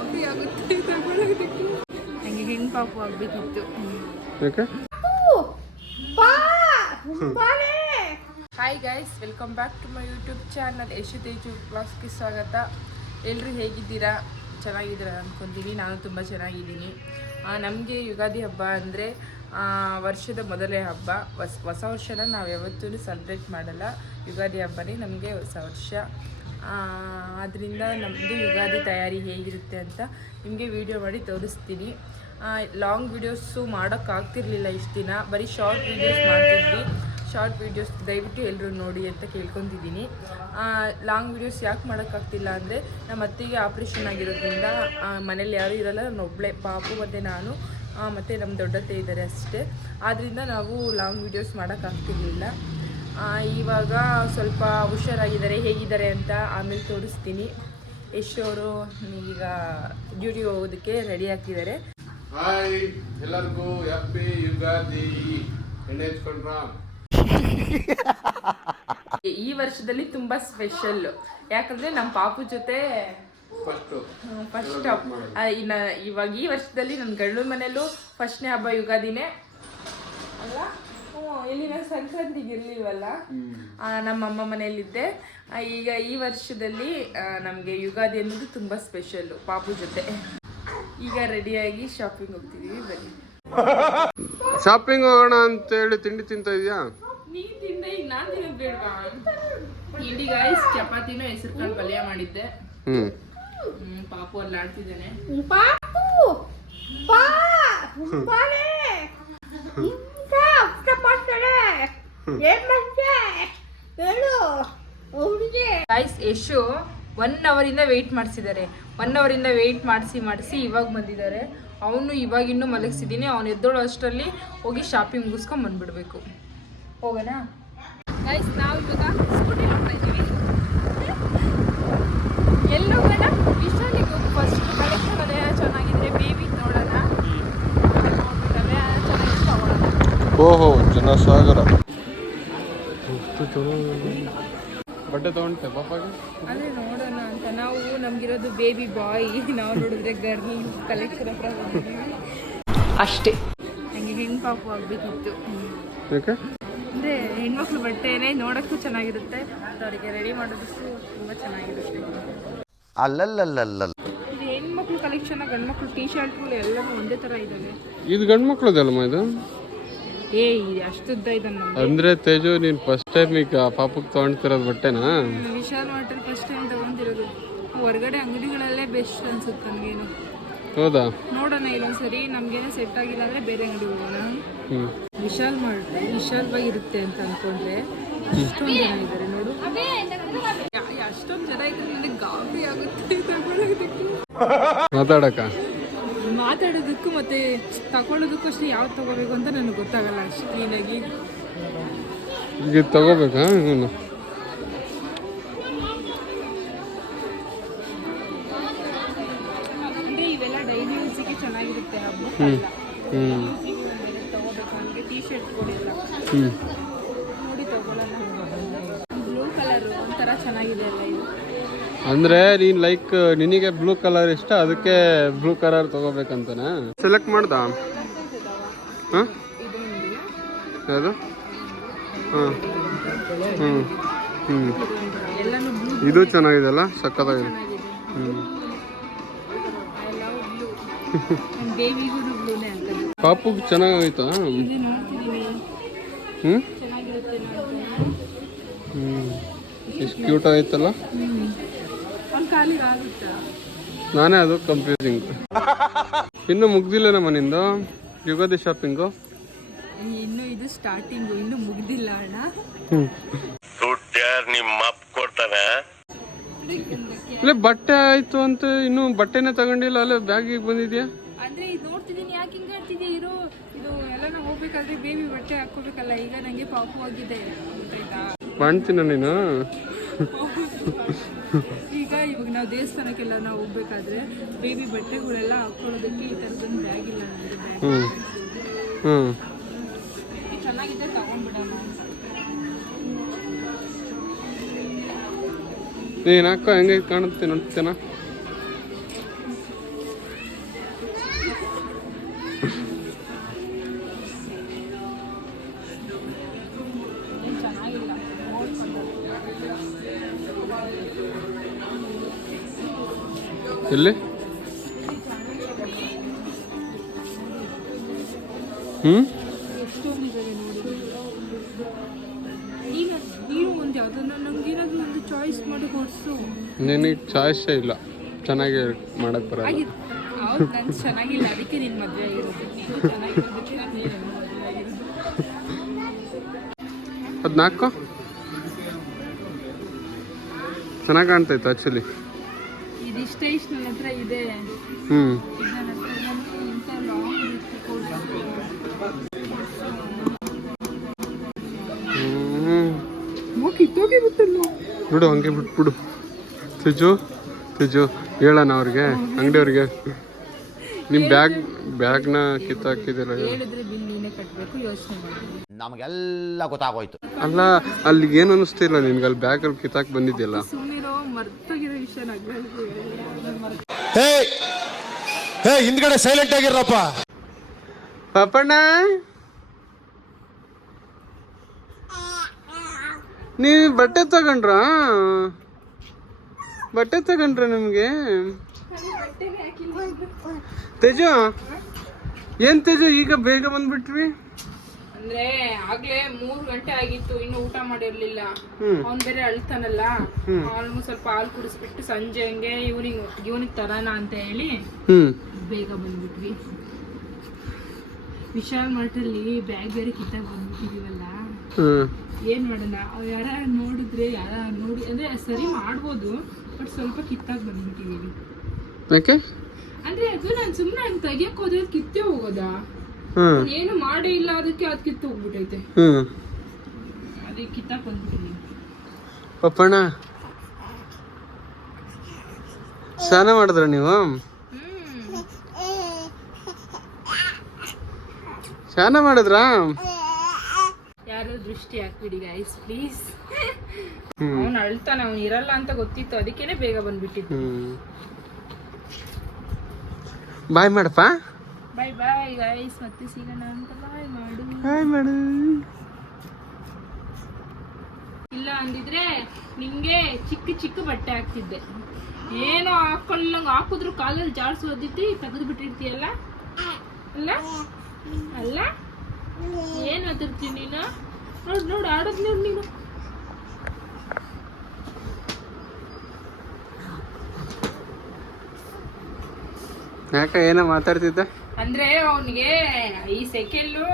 ಗಾಬರಿ ಆಗುತ್ತೆ ತಗೊಳ್ಳೋದಕ್ಕೆ. ನನಗೆ ಹೆಣ್ಣು ಪಾಪು ಆಗಬೇಕಿತ್ತು. ಯಾಕೆ? Hi guys, welcome back to my YouTube channel Yashu Teju ಬ್ಲಾಗ್ಸ್ಗೆ ಸ್ವಾಗತ. ಎಲ್ಲರೂ ಹೇಗಿದ್ದೀರಾ? ಚೆನ್ನಾಗಿದ್ದೀರಾ ಅಂದ್ಕೊತೀನಿ. ನಾನು ತುಂಬ ಚೆನ್ನಾಗಿದ್ದೀನಿ. ನಮಗೆ ಯುಗಾದಿ ಹಬ್ಬ ಅಂದರೆ ವರ್ಷದ ಮೊದಲೇ ಹಬ್ಬ. ಹೊಸ ವರ್ಷನ ನಾವು ಯಾವತ್ತೂ ಸೆಲೆಬ್ರೇಟ್ ಮಾಡಲ್ಲ. ಯುಗಾದಿ ಹಬ್ಬನೇ ನಮಗೆ ಹೊಸ ವರ್ಷ. ಆದ್ದರಿಂದ ನಮ್ಮದು ಯುಗಾದಿ ತಯಾರಿ ಹೇಗಿರುತ್ತೆ ಅಂತ ನಿಮಗೆ ವಿಡಿಯೋ ಮಾಡಿ ತೋರಿಸ್ತೀನಿ. ಲಾಂಗ್ ವೀಡಿಯೋಸು ಮಾಡೋಕ್ಕಾಗ್ತಿರ್ಲಿಲ್ಲ ಇಷ್ಟು ದಿನ. ಬರೀ ಶಾರ್ಟ್ ವೀಡಿಯೋಸ್ ಮಾಡ್ತಿದ್ವಿ. ಶಾರ್ಟ್ ವೀಡಿಯೋಸ್ ದಯವಿಟ್ಟು ಎಲ್ಲರೂ ನೋಡಿ ಅಂತ ಕೇಳ್ಕೊತಿದ್ದೀನಿ. ಲಾಂಗ್ ವೀಡಿಯೋಸ್ ಯಾಕೆ ಮಾಡೋಕ್ಕಾಗ್ತಿಲ್ಲ ಅಂದರೆ ನಮ್ಮ ಅತ್ತಿಗೆ ಆಪ್ರೇಷನ್ ಆಗಿರೋದ್ರಿಂದ ಮನೇಲಿ ಯಾರೂ ಇರೋಲ್ಲ. ನಾನು ಒಬ್ಬಳೇ, ಪಾಪು ಮತ್ತು ನಾನು ಮತ್ತು ನಮ್ಮ ದೊಡ್ಡತ್ತೆ ಇದ್ದಾರೆ ಅಷ್ಟೇ. ಆದ್ದರಿಂದ ನಾವು ಲಾಂಗ್ ವೀಡಿಯೋಸ್ ಮಾಡೋಕ್ಕಾಗ್ತಿರ್ಲಿಲ್ಲ. ಇವಾಗ ಸ್ವಲ್ಪ ಹುಷಾರಾಗಿದ್ದಾರೆ. ಹೇಗಿದ್ದಾರೆ ಅಂತ ಆಮೇಲೆ ತೋರಿಸ್ತೀನಿ. ಯಶ್ ಅವರು ಈಗ ಡ್ಯೂಟಿಗೆ ಹೋಗೋದಕ್ಕೆ ರೆಡಿ ಆಗ್ತಿದ್ದಾರೆ. ಹಾಯ್ ಎಲ್ಲರಿಗೂ, ಹ್ಯಾಪಿ ಯುಗಾದಿ. ಎಣ್ಣೆ ಹಚ್ಕೊಂಡ್ರಾ? ಈ ವರ್ಷದಲ್ಲಿ ತುಂಬ ಸ್ಪೆಷಲ್. ಯಾಕಂದರೆ ನಮ್ಮ ಪಾಪು ಜೊತೆ ಫಸ್ಟ್ ಇವಾಗ ಈ ವರ್ಷದಲ್ಲಿ ನನ್ನ ಗಂಡು ಮನೆಯಲ್ಲೂ ಫಸ್ಟ್ನೇ ಹಬ್ಬ ಯುಗಾದಿನೇ ಅಲ್ಲ. ಇಲ್ಲಿ ನಾನು ಸಂಕ್ರಾಂತಿಗೆ ಇರಲಿಲ್ವಲ್ಲ, ನಮ್ಮಮ್ಮ ಮನೆಯಲ್ಲಿದ್ದೆ. ಈಗ ಈ ವರ್ಷದಲ್ಲಿ ನಮಗೆ ಯುಗಾದಿ ಅನ್ನೋದು ತುಂಬ ಸ್ಪೆಷಲ್ಲು ಪಾಪು ಜೊತೆ. ಈಗ ರೆಡಿಯಾಗಿ ಶಾಪಿಂಗ್ ಹೋಗ್ತಿದ್ದೀವಿ. ಬನ್ನಿ ಶಾಪಿಂಗ್ ಹೋಗೋಣ ಅಂತ ಹೇಳಿ ತಿಂಡಿ ತಿಂತ ಇದೆಯಾ? ನೀನು ತಿಂದ, ಈಗ ನಾನು ತಿನ್ನೋದು ಬೇಡವಾ? ತಿಂಡಿ ಗಾಯ್ಸ್, ಚಪಾತಿನೂ ಹೆಸರು ಕಾಳು ಪಲ್ಯ ಮಾಡಿದ್ದೆ. ಪಾಪು ಅಲ್ಲಿ ಆಡ್ತಿದ್ದಾನೆ. ಗಾಯ್ಸ್, ಯಶು 1 ಅವರಿಂದ ವೆಯ್ಟ್ ಮಾಡಿಸಿದ್ದಾರೆ. 1 ಅವರಿಂದ ವೆಯ್ಟ್ ಮಾಡಿಸಿ ಇವಾಗ ಬಂದಿದ್ದಾರೆ. ಅವನು ಇವಾಗ ಇನ್ನೂ ಮಲಗಿಸಿದ್ದೀನಿ. ಅವನು ಎದ್ದೋಳು ಅಷ್ಟರಲ್ಲಿ ಹೋಗಿ ಶಾಪಿಂಗ್ ಮುಗಿಸ್ಕೊಂಡು ಬಂದ್ಬಿಡ್ಬೇಕು. ಹೋಗೋಣ ಗೈಸ್. ನಾವು ಇವಾಗ ಸ್ಕೂಟಿ ಹೋಗ್ತಾ ಇದ್ದೀವಿ. ಎಲ್ಲಿ ಹೋಗೋಣ? ವಿಶಾಲಿಗೆ ಹೋಗಿ ಫಸ್ಟ್ ಕಲೆಕ್ಷನ್ ಅದೇ ಚೆನ್ನಾಗಿದ್ರೆ ಬೇಬಿ ನೋಡೋಣ. ನೋಡ್ಬಿಟ್ಟರೆ ಚೆನ್ನಾಗಿ ತಗೊಳ್ಳೋಣ. ಓಹೋ, ಜನಸಾಗರ. ಬಟ್ಟೆ ತಗೊಂಡೆ ಪಾಪಾಗೆ? ಅದೇ ನೋಡೋಣ ಅಂತ. ನಾವು ನಮಗಿರೋದು ಬೇಬಿ ಬಾಯ್. ನಾವು ನೋಡಿದ್ರೆ ಗರ್ಲ್ ಕಲೆಕ್ಷನ್ ಹತ್ರ ಹೋಗಿದ್ದೀವಿ ಅಷ್ಟೇ. ನನಗೆ ಹೆಣ್ಣು ಪಾಪು ಆಗಬೇಕಿತ್ತು. ಯಾಕೆ? ಅಂದರೆ ಹೆಣ್ಮಕ್ಳು ಬಟ್ಟೆನೇ ನೋಡೋಕ್ಕೂ ಚೆನ್ನಾಗಿರುತ್ತೆ, ಅವರಿಗೆ ರೆಡಿ ಮಾಡೋದಕ್ಕೂ ತುಂಬ ಚೆನ್ನಾಗಿರುತ್ತೆ. ಇದು ಹೆಣ್ಮಕ್ಳು ಕಲೆಕ್ಷನ್. ಗಂಡ್ಮಕ್ಳು ಟೀ ಶರ್ಟ್ಗಳು ಎಲ್ಲವೂ ಒಂದೇ ಥರ ಇದ್ದಾವೆ. ಇದು ಗಂಡು ಮಕ್ಳದಲ್ಲಮ್ಮ ಇದು? ಇದೆ ಅಷ್ಟುದ್ದ ಇದನ್ನು. ಅಂದ್ರೆ ತೇಜು, ನೀನ್ ಫಸ್ಟ್ ಟೈಮ್ ಈಗ ಪಾಪಕ್ಕೆ ತಗೊಂಡ್ತಿರೋದು ಬಟ್ಟೆನಾ? ವಿಶಾಲ್ ಮಾರ್ಟಲ್ಲಿ ಫಸ್ಟ್ ಟೈಮ್ ತಗೊಂಡಿರೋದು. ಹೊರಗಡೆ ಅಂಗಡಿಗಳಲ್ಲೇ ಬೆಸ್ಟ್ ಅನ್ಸುತ್ತೆ ನನಗೇನು. ಹೌದಾ? ನೋಡೋಣ ಇಲ್ಲೊಂದ್ಸರಿ. ನಮ್ಗೇನೋ ಸೆಟ್ ಆಗಿಲ್ಲ ಅಂದರೆ ಬೇರೆ ಅಂಗಡಿ ಹೋಗೋಣ. ವಿಶಾಲವಾಗಿ ಇರುತ್ತೆ ಅಂತ ಅನ್ಕೊಂಡ್ರೆ ಅಷ್ಟೊಂದು ಜನ ಇದ್ದಾರೆ ನೋಡು. ಅಷ್ಟೊಂದು ಜನ ಇದ್ದಾರೆ, ನನಗೆ ಗಾಬರಿ ಆಗುತ್ತೆ ತಗೊಳ್ಳೋದಕ್ಕೆ. ಮಾತಾಡೋದಕ್ಕೂ ಮತ್ತೆ ತಗೊಳ್ಳೋದಕ್ಕೂ ಅಷ್ಟೇ ಯಾವ್ದು ತಗೋಬೇಕು ಅಂತ ನನಗೆ ಗೊತ್ತಾಗಲ್ಲ ಅಷ್ಟು ಕ್ಲೀನಾಗಿ. ಈಗ ತಗೋಬೇಕಾ? ಅಂದರೆ ಇವೆಲ್ಲ ಡೈಲಿ ಯೂಸಿಗೆ ಚೆನ್ನಾಗಿರುತ್ತೆ. ಹಬ್ಬ ತಗೋಬೇಕು ನನಗೆ. ಟೀ ಶರ್ಟ್ಗಳೆಲ್ಲ ನೋಡಿ ತಗೊಳ್ಳೋಣ. ಬ್ಲೂ ಕಲರ್ ಒಂಥರ ಚೆನ್ನಾಗಿದೆ ಅಲ್ಲ ಇದು. ಅಂದ್ರೆ ನೀನ್ ಲೈಕ್ ನಿನಗೆ ಬ್ಲೂ ಕಲರ್ ಇಷ್ಟ, ಅದಕ್ಕೆ ಬ್ಲೂ ಕಲರ್ ತಗೋಬೇಕಂತನಾ? ಸೆಲೆಕ್ಟ್ ಮಾಡ್ದ? ಯಾವುದು? ಇದು ಚೆನ್ನಾಗಿದೆಲ್ಲ, ಸಕ್ಕತ್ತಾಗಿದೆ. ಪಾಪುಗೆ ಚೆನ್ನಾಗಾಯ್ತಾ? ಎಷ್ಟು ಕ್ಯೂಟ್ ಆಯ್ತಲ್ಲ. ನಾನೇ ಅದು ಕನ್ಫ್ಯೂಸಿಂಗ್. ಇನ್ನು ಮುಗ್ದಿಲ್ಲನಮ್ಮ ನಿಂದು ಯುಗಾದಿ ಶಾಪಿಂಗು? ಇನ್ನು ಇದು ಸ್ಟಾರ್ಟಿಂಗು, ಇನ್ನು ಮುಗ್ದಿಲ್ಲ ಅಣ್ಣ. ಇಲ್ಲ ಬಟ್ಟೆ ಆಯ್ತು ಅಂತ ಇನ್ನು ಬಟ್ಟೆನೇ ತಗೊಂಡಿಲ್ಲ. ಅಲ್ಲೇ ಬ್ಯಾಗಿಗೆ ಬಂದಿದ್ಯಾ? ಅಂದ್ರೆ ಇದು ನೋಡ್ತಿದ್ದೀನಿ, ಯಾಕೆ ಹಿಂಗೆ ಆಡ್ತಿದ್ಯಾ? ಇದು ಎಲ್ಲ ನಾವು ಹೋಗ್ಬೇಕಾದ್ರೆ ಬೇಬಿ ಬಟ್ಟೆ ಹಾಕೋಬೇಕಲ್ಲ. ಈಗ ನಂಗೆ ಪಾಪು ಆಗಿದೆ ಗೊತ್ತಾಯ್ತಾ? ಮಾಡ್ತೀನ ನೀನು? ಇವಾಗ ನಾವು ದೇವಸ್ಥಾನಕ್ಕೆಲ್ಲ ನಾವು ಹೋಗ್ಬೇಕಾದ್ರೆ ಬೇಬಿ ಬಟ್ಟೆಗಳೆಲ್ಲ ಹಾಕೊಳ್ಳೋದಕ್ಕೆ ಈ ಥರದೊಂದು ಬ್ಯಾಗ್ ಇಲ್ಲ ನನಗೆ. ಚೆನ್ನಾಗಿದೆ, ತಗೊಂಡ್ಬಿಡೋಣ. ನೀನು ಹಾಕೋ, ಹೆಂಗೆ ಕಾಣುತ್ತೆ ನೋಡ್ತೇನಾ? ಎಲ್ಲಿ? ಹ್ಞೂ ಎಷ್ಟೊಂದಿದ್ದಾರೆ ನೋಡಿ. ನೀನು ಒಂದು ಯಾವುದನ್ನ ನಮ್ಗೇನಾದ್ರು ಒಂದು ಚಾಯ್ಸ್ ಮಾಡಿ ಹೊಡ್ಸು. ನಿನಗೆ ಚಾಯ್ಸೇ ಇಲ್ಲ, ಚೆನ್ನಾಗಿ ಮಾಡಕ್ಕೆ ಬರಲ್ಲ. ಹೌದು, ನಾನು ಚೆನ್ನಾಗಿಲ್ಲ, ಅದಕ್ಕೆ ನಿನ್ನ ಮದುವೆ ಆಗಿರೋದು. ನೀನು ಚೆನ್ನಾಗಿರೋದಕ್ಕೆ ನಾನು ಮದುವೆ ಆಗಿರೋದು. 14 ಚೆನ್ನಾಗಿ ಕಾಣ್ತೈತೆ ಆ್ಯಕ್ಚುಲಿ. ಇದಿಷ್ಟೇ ಇಷ್ಟು ನನ್ನ ಹತ್ರ ಇದೆ. ಹ್ಞೂ ನನ್ನ ಹತ್ರ ಇಂಥ ಲಾಂಗ್ ಕಿತ್ತೋಗಿ ಬಿಟ್ಟಲ್ಲ. ಬಿಡು, ಹಂಗೆ ಬಿಟ್ಬಿಡು. ತಿಜು ಹೇಳೋಣ ಅವ್ರಿಗೆ, ಅಂಗಡಿಯವ್ರಿಗೆ, ನಿಮ್ಮ ಬ್ಯಾಗ್ನ ಕಿತ್ತಾಕಿದ್ದೀರ. ಹೇಳಿದ್ರೆ ಬಿಲ್ ನೀನೇ ಕಟ್ಟಬೇಕು, ಯೋಚನೆ ಮಾಡಿ. ನಮಗೆಲ್ಲ ಗೊತ್ತಾಗೋಯ್ತು. ಅಲ್ಲ, ಅಲ್ಲಿ ಏನು ಅನ್ನಿಸ್ತಿಲ್ಲ ನಿನ್ಗೆ? ಅಲ್ಲಿ ಬ್ಯಾಗಲ್ಲಿ ಕಿತ್ತಾಕ್ ಬಂದಿದ್ಯಲ್ಲ. ಸುಮ್ಮನಿರೋ, ಮರ್ತೋಗಿರೋ ವಿಷಯ ಹಿಂದ್ಗಡೆ ಸೈಲೆಂಟ್ ಆಗಿರಪ್ಪ. ಪಾಪಣ್ಣ, ನೀವು ಬಟ್ಟೆ ತಗೊಂಡ್ರ ನಿಮಗೆ? ತೇಜು, ಏನ್ ತೇಜು ಈಗ ಬೇಗ ಬಂದ್ಬಿಟ್ವಿ? ಅಂದ್ರೆ ಆಗ್ಲೇ 3 ಗಂಟೆ ಆಗಿತ್ತು, ಇನ್ನು ಊಟ ಮಾಡಿರ್ಲಿಲ್ಲ. ಅವ್ನ್ ಬೇರೆ ಅಳ್ತಾನಲ್ಲ, ಅವನು ಸ್ವಲ್ಪ ಹಾಲು ಕುಡಿಸ್ಬಿಟ್ಟು ಸಂಜೆ ಹಂಗೆ ಇವನಿಗೆ ತರಾನ ಅಂತ ಹೇಳಿ ಬೇಗ ಬಂದ್ಬಿಟ್ವಿ. ವಿಶಾಲ್ ಮಾರ್ಟಲ್ಲಿ ಬ್ಯಾಗ್ ಬೇರೆ ಕಿತ್ತಾಗ ಬಂದ್ಬಿಟ್ಟಿದೀವಲ್ಲ, ಏನ್ ಮಾಡೋಣ? ಯಾರ ನೋಡಿದ್ರೆ ನೋಡಿ ಅಂದ್ರೆ ಸರಿ ಮಾಡ್ಬೋದು, ಬಟ್ ಸ್ವಲ್ಪ ಕಿತ್ತಾಗ ಬಂದ್ಬಿಟ್ಟಿದೀವಿ. ಯಾಕೆ ಅಂದ್ರೆ ಅದು ನಾನು ಸುಮ್ಮನೆ ಹಂಗೆ ತೆಗಿಯಕ್ ಹೋದ್ರೆ ಕಿತ್ತೇ ಹೋಗೋದಾ? ಏನು ಮಾಡೇ ಇಲ್ಲ, ಅದಕ್ಕೆ ಅದು ಕಿತ್ತು ಹೋಗ್ಬಿಟ್ಟೈತೆ. ಅದಕ್ಕೆ ಕಿತ್ತಾಕ್ ಬಂದ್ಬಿಟ್ಟಿದೀವಿ. ಪಪ್ಪಣ್ಣ, ಸ್ನಾನ ಮಾಡಿದ್ರ ನೀವು? ಸ್ನಾನ ಮಾಡಿದ್ರಾ? ಯಾರು ದೃಷ್ಟಿ ಹಾಕ್ಬಿಡಿ ಗೈಸ್ ಪ್ಲೀಸ್. ಅವ್ನು ಅಳ್ತಾನೆ, ಅವ್ನು ಇರಲ್ಲ ಅಂತ ಗೊತ್ತಿತ್ತು, ಅದಕ್ಕೇನೆ ಬೇಗ ಬಂದ್ಬಿಟ್ಟಿದ್ದು. ಬಾಯ್ ಮಾಡಪ್ಪ. ಬಾಯ್ ಬಾಯ್ ಗೈಸ್, ಮತ್ತೆ ಸಿಗೋಣ ಅಂತ ಬಾಯ್ ಮಾಡು. ಇಲ್ಲ ಅಂದಿದ್ರೆ ನಿಮ್ಗೆ ಚಿಕ್ಕ ಬಟ್ಟೆ ಹಾಕ್ತಿದ್ದೆ. ಏನೋ ಹಾಕಿದ್ರು ಕಾಲಲ್ಲಿ ಜಾಡ್ಸೋದಿತ್ತು, ತೆಗೆದು ಬಿಟ್ಟಿರ್ತೀಯಲ್ಲ. ಅಲ್ಲ ಏನ್ ಅದರ್ತೀನಿ ನೀನು? ನೋಡು ಆಡೋದ್ ನೋಡು ನೀನು. ಯಾಕ ಏನೋ ಮಾತಾಡ್ತಿದ್ದ? ಅಂದ್ರೆ ಅವನಿಗೆ ಈ ಸೆಕೆಂಡು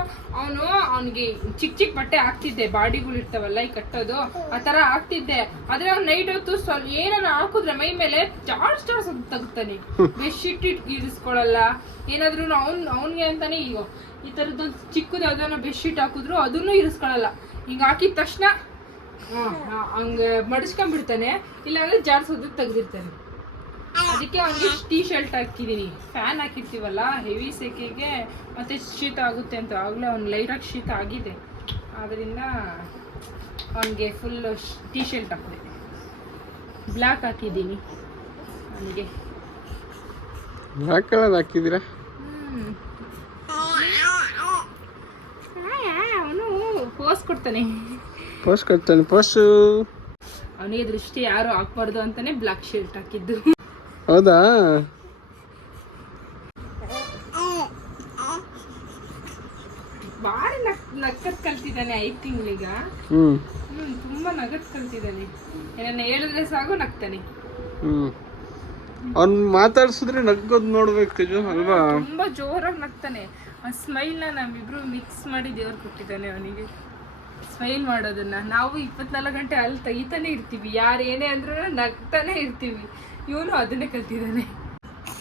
ಅವನಿಗೆ ಚಿಕ್ಕ ಬಟ್ಟೆ ಹಾಕ್ತಿದ್ದೆ, ಬಾಡಿಗಳು ಇರ್ತಾವಲ್ಲ ಈ ಕಟ್ಟೋದು, ಆ ತರ ಹಾಕ್ತಿದ್ದೆ. ಆದ್ರೆ ಅವ್ನು ನೈಟ್ ಹೊತ್ತು ಸ್ವಲ್ಪ ಏನಾದ್ರು ಹಾಕಿದ್ರೆ ಮೈ ಮೇಲೆ ಜಾಡ್ಸ್ ತೆಗ್ತಾನೆ. ಬೆಡ್ಶೀಟ್ ಇರಿಸ್ಕೊಳಲ್ಲ, ಏನಾದ್ರು ಅವ್ನಿಗೆ ಅಂತಾನೆ ಈಗ ಈ ತರದೊಂದು ಚಿಕ್ಕದು ಯಾವ್ದಾನ ಬೆಡ್ಶೀಟ್ ಹಾಕಿದ್ರು ಅದನ್ನು ಇರಿಸ್ಕೊಳಲ್ಲ. ಹಿಂಗ ಹಾಕಿದ ತಕ್ಷಣ ಹಂಗ ಮಡಿಸ್ಕೊಂಡ್ಬಿಡ್ತಾನೆ, ಇಲ್ಲಾಂದ್ರೆ ಜಾಡ್ಸೋದು ತೆಗ್ದಿರ್ತಾನೆ. ಅದಕ್ಕೆ ಅವ್ನಿಗೆ ಟೀ ಶರ್ಟ್ ಹಾಕಿದೀನಿ. ಫ್ಯಾನ್ ಹಾಕಿರ್ತೀವಲ್ಲ ಹೆವಿ ಸೆಕೆಗೆ ಮತ್ತೆ ಶೀತ ಆಗುತ್ತೆ ಅಂತ, ಆಗ್ಲೇ ಅವ್ನು ಲೈಟಾಗಿ ಶೀತ ಆಗಿದೆ, ಆದ್ರಿಂದ ಅವನಿಗೆ ಫುಲ್ ಟೀ ಶರ್ಟ್ ಹಾಕಿದೆ. ಬ್ಲ್ಯಾಕ್ ಹಾಕಿದ್ದೀನಿ ಅವನಿಗೆ. ಬ್ಲ್ಯಾಕ್ ಕಲರ್ ಹಾಕಿದ್ದೀರಾ? ಅವನು ಪೋಸ್ ಕೊಡ್ತಾನೆ. ಅವನಿಗೆ ದೃಷ್ಟಿ ಯಾರು ಹಾಕ್ಬಾರ್ದು ಅಂತಾನೆ ಬ್ಲ್ಯಾಕ್ ಶರ್ಟ್ ಹಾಕಿದ್ದು. ಹೌದಾ? ಬಾರಿ ನಕ್ಕದ್ ಕಲ್ತಿದ್ದಾನೆ 5 ತಿಂಗಳಿಗೆ. ತುಂಬಾ ನಗದ್ ಕಲ್ತಿದ್ದಾನೆ. ಏನನ್ನ ಹೇಳಿದ್ರೆ ಸಾಕು ನಗ್ತಾನೆ. ಅವ್ನ್ ಮಾತಾಡ್ಸಿದ್ರೆ ನಗ್ಗೋದ್ ನೋಡ್ಬೇಕು ಅಲ್ವಾ? ತುಂಬಾ ಜೋರಾಗಿ ನಗ್ತಾನೆ. ಆ ಸ್ಮೈಲ್ ನ ನಾವಿಬ್ರು ಮಿಕ್ಸ್ ಮಾಡಿ ದೇವ್ರು ಕೊಟ್ಟಿದ್ದಾನೆ ಅವನಿಗೆ. ಸ್ಮೈಲ್ ಮಾಡೋದನ್ನ ನಾವು 24 ಗಂಟೆ ಅಲ್ಲಿ ತೆಗಿತಾನೆ ಇರ್ತೀವಿ, ಯಾರು ಏನೇ ಅಂದ್ರೂ ನಗ್ತಾನೆ ಇರ್ತೀವಿ. ಇವನು ಅದನ್ನೇ ಕಲ್ತಿದ್ದಾನೆ.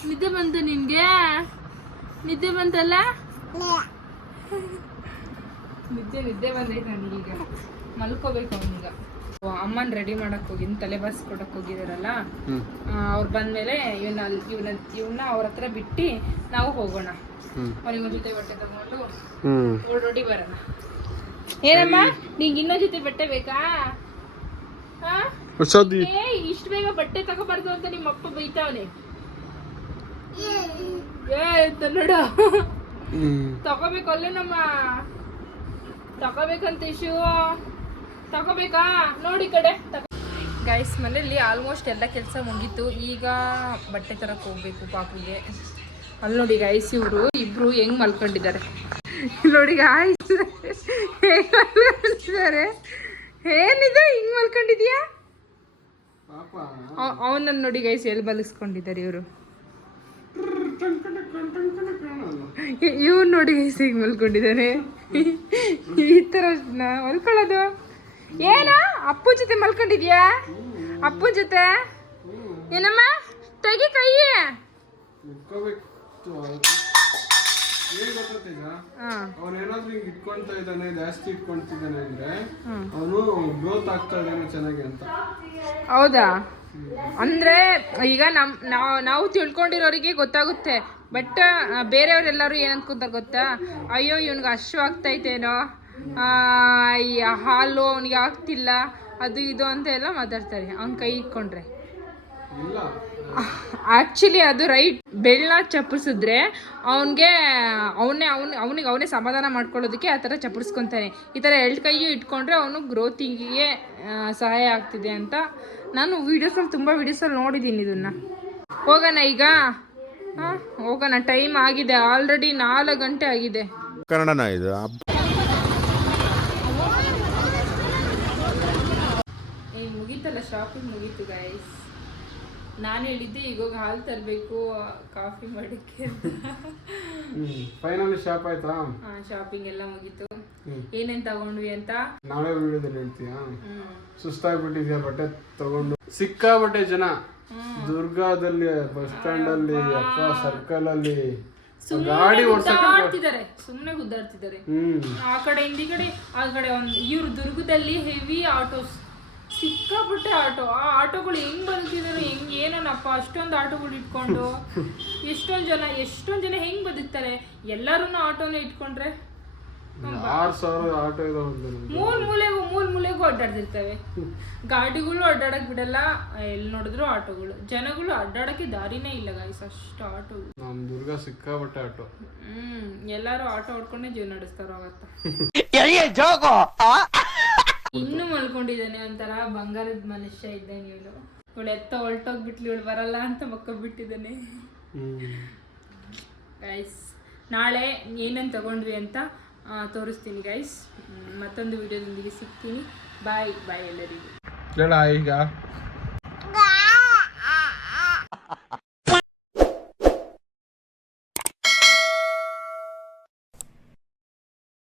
ನಿದ್ದೆ ಬಂತು ನಿನ್ಗೆ? ನಿದ್ದೆ ಬಂತಲ್ಲ? ನಿದ್ದೆ ಬಂದೈತೆ ನನಗೀಗ. ಮಲ್ಕೋಬೇಕು ಅವನೀಗ. ಅಮ್ಮನ್ ರೆಡಿ ಮಾಡಕ್ ಹೋಗಿ ತಲೆ ಬಾಸ್ ಕೊಡಕ್ ಹೋಗಿದಾರಲ್ಲ, ಅವ್ರು ಬಂದ್ಮೇಲೆ ಇವನ್ನ ಅವ್ರ ಹತ್ರ ಬಿಟ್ಟು ನಾವು ಹೋಗೋಣ. ಅವನಿಗೊಂದ್ ಜೊತೆ ಬಟ್ಟೆ ತಗೊಂಡು ಓಡೋಡಿ ಬರೋಣ. ಏನಮ್ಮ ನಿಂಗೆ ಇನ್ನೊಂದ್ ಜೊತೆ ಬಟ್ಟೆ ಬೇಕಾ? ಇಷ್ಟು ಬೇಗ ಬಟ್ಟೆ ತಗೋಬಾರ್ದು ಅಂತ ನಿಮ್ಮ ಅಪ್ಪ ಬೈತಾವನೆ. ನೋಡ ತಗೋಬೇಕು ಅಲ್ಲೇನಮ್ಮ, ತಗೋಬೇಕಂತ ಇಶು. ತಗೋಬೇಕಾ? ನೋಡಿ ಕಡೆ ಗೈಸ್ ಮನೇಲಿ ಆಲ್ಮೋಸ್ಟ್ ಎಲ್ಲ ಕೆಲಸ ಮುಗೀತು. ಈಗ ಬಟ್ಟೆ ತರಕ್ಕೆ ಹೋಗ್ಬೇಕು ಪಾಪಿಗೆ. ಅಲ್ಲಿ ನೋಡಿ ಗೈಸ್ ಇವರು ಇಬ್ರು ಹೆಂಗ್ ಮಲ್ಕೊಂಡಿದ್ದಾರೆ ನೋಡಿ ಗಾಯ್ಸ್, ಹೆಂಗ್ ಮಲ್ಕೊಂಡಿದ್ದಾರೆ. ಏನಿದೆ ಹಿಂಗ್ ಮಲ್ಕೊಂಡಿದ್ಯಾ? ಅವನನ್ನು ನೋಡಿ ಗೈಸ್ ಎಲ್ಲಿ ಮಲಗಿಸ್ಕೊಂಡಿದ್ದಾರೆ ಇವರು. ಇವ್ನು ನೋಡಿ ಗೈಸ್ ಹಿಂಗ್ ಮಲ್ಕೊಂಡಿದ್ದಾನೆ. ಈ ತರ ಮಲ್ಕೊಳ್ಳೋದು ಏನ? ಅಪ್ಪು ಜೊತೆ ಮಲ್ಕೊಂಡಿದ್ಯಾ? ಅಪ್ಪು ಜೊತೆ ಏನಮ್ಮ? ತೆಗಿ ಕೈ. ಅವನೇನಾದ್ರೂ ಹಿಂಗ್ ಇಟ್ಕೊಂತ ಇದ್ದಾನೆ, ಜಾಸ್ತಿ ಇಟ್ಕೊಂತಿದ್ದಾನೆ ಅಂದ್ರೆ ಅವನು ಗ್ರೋತ್ ಆಗ್ತಾ ಇದ್ದಾನೆ ಚೆನ್ನಾಗಿ ಅಂತ. ಹೌದಾ? ಅಂದ್ರೆ ಈಗ ನಾವು ತಿಳ್ಕೊಂಡಿರೋರಿಗೆ ಗೊತ್ತಾಗುತ್ತೆ. ಬಟ್ ಬೇರೆಯವರೆಲ್ಲರೂ ಏನ್ ಅನ್ಕೊಂತಾರೆ ಗೊತ್ತಾ? ಅಯ್ಯೋ ಇವ್ನಿಗೆ ಅಶ್ವ ಆಗ್ತೈತೇನೋ, ಹಾಲು ಅವನಿಗೆ ಆಗ್ತಿಲ್ಲ, ಅದು ಇದು ಅಂತ ಎಲ್ಲ ಮಾತಾಡ್ತಾರೆ ಅವ್ನ ಕೈ ಇಟ್ಕೊಂಡ್ರೆ. ಆಕ್ಚುಲಿ ಅದು ರೈಟ್. ಬೆಳ್ಳ ಚಪ್ಪರಿಸಿದ್ರೆ ಅವನಿಗೆ ಸಮಾಧಾನ ಮಾಡ್ಕೊಳ್ಳೋದಕ್ಕೆ ಆ ಥರ ಚಪ್ಪರಿಸ್ಕೊತಾನೆ. ಈ ಥರ ಎರಡು ಕೈಯು ಇಟ್ಕೊಂಡ್ರೆ ಅವನು ಗ್ರೋತಿಂಗಿಗೆ ಸಹಾಯ ಆಗ್ತಿದೆ ಅಂತ ನಾನು ತುಂಬ ವೀಡಿಯೋಸಲ್ಲಿ ನೋಡಿದ್ದೀನಿ ಇದನ್ನ. ಹೋಗೋಣ ಈಗ. ಹೋಗೋಣ, ಟೈಮ್ ಆಗಿದೆ ಆಲ್ರೆಡಿ 4 ಗಂಟೆ ಆಗಿದೆ. ಕನ್ನಡನ ಇದು. ಮುಗೀತಲ್ಲ, ಶಾಪಿಂಗ್ ಮುಗೀತು ಗೈಸ್. ನಾನು ಹೇಳಿದ್ದೆ ಈಗ ಹಾಲು ತರಬೇಕು ಕಾಫಿ ಮಾಡೋಕ್ಕೆ ಅಂತ. ಫೈನಲಿ ಶಾಪ್ ಆಯ್ತಾ? ಶಾಪಿಂಗ್ ಎಲ್ಲ ಮುಗೀತು. ಏನೇನ್ ತಗೊಂಡ್ವಿ ಅಂತ ನಾಳೆ ವಿಡಿಯೋದಲ್ಲಿ ಹೇಳ್ತೀಯಾ? ಸುಸ್ತಾಗ್ಬಿಟ್ಟಿದ್ಯಾ ಬಟ್ಟೆ ತಗೊಂಡು? ಸಿಕ್ಕಾಬಟ್ಟೆ ಜನ ದುರ್ಗಾದಲ್ಲಿ, ಬಸ್ ಸ್ಟ್ಯಾಂಡ್ ಅಲ್ಲಿ, ಸರ್ಕಲ್ ಅಲ್ಲಿ ಗಾಡಿ ಗುದ್ದಾಡ್ತಿದ್ದಾರೆ, ಸುಮ್ಮನೆ ಗುದ್ದಾಡ್ತಿದ್ದಾರೆ. ಆ ಕಡೆಯಿಂದ ಈ ಕಡೆ, ಆ ಕಡೆ ಇವ್ರು ದುರ್ಗದಲ್ಲಿ ಹೆವಿ ಆಟೋಸ್, ಸಿಕ್ಕಾಪಟ್ಟೆ ಆಟೋ. ಆ ಆಟೋಗಳು ಹೆಂಗ್ ಬದುಕ್ತಿದಾರೆ, ಏನೋನಪ್ಪ ಅಷ್ಟೊಂದು ಆಟೋಗಳು ಇಟ್ಕೊಂಡು. ಎಷ್ಟೊಂದ್ ಜನ ಹೆಂಗ್ ಬದುಕ್ತಾರೆ? ಎಲ್ಲರೂ ಆಟೋನೇ ಇಟ್ಕೊಂಡ್ರೆ 6,000 ಆಟೋ ಇದಾವೆ. ಮೂಲ್ ಮೂಲೆಗೂ ಅಡ್ಡಾಡ್ತಿರ್ತವೆ. ಗಾಡಿಗಳು ಅಡ್ಡಾಡಕ್ ಬಿಡಲ್ಲ, ಎಲ್ಲಿ ನೋಡಿದ್ರು ಆಟೋಗಳು. ಜನಗಳು ಅಡ್ಡಾಡಕ್ಕೆ ದಾರಿನೇ ಇಲ್ಲ ಗಾಯ್ಸ್, ಅಷ್ಟು ಆಟೋಗಳು. ನಮ್ ದುರ್ಗ ಸಿಕ್ಕಾಪಟ್ಟೆ ಆಟೋ. ಎಲ್ಲಾರು ಆಟೋ ಹೊಡ್ಕೊಂಡೆ ಜೀವ ನಡೆಸ್ತಾರ ಅವತ್ತ. ಇನ್ನು ಮಲ್ಕೊಂಡಿದ್ದಾನೆ, ಒಂಥರ ಬಂಗಾರದ ಮನುಷ್ಯ ಇದ್ದಾನೆ ಇವಳು. ಇವಳು ಎತ್ತ ಹೊಲ್ಟೋಗ್ಬಿಟ್ಲಿ, ಇವಳು ಬರಲ್ಲ ಅಂತ ಮಕ್ಕೊಬಿಟ್ಟಿದ್ದಾನೆ ಗೈಸ್. ನಾಳೆ ಏನೇನು ತಗೊಂಡ್ವಿ ಅಂತ ತೋರಿಸ್ತೀನಿ ಗೈಸ್. ಮತ್ತೊಂದು ವಿಡಿಯೋದೊಂದಿಗೆ ಸಿಗ್ತೀನಿ. ಬಾಯ್ ಬಾಯ್ ಎಲ್ಲರಿಗೂ. ಹೇಳ ಈಗ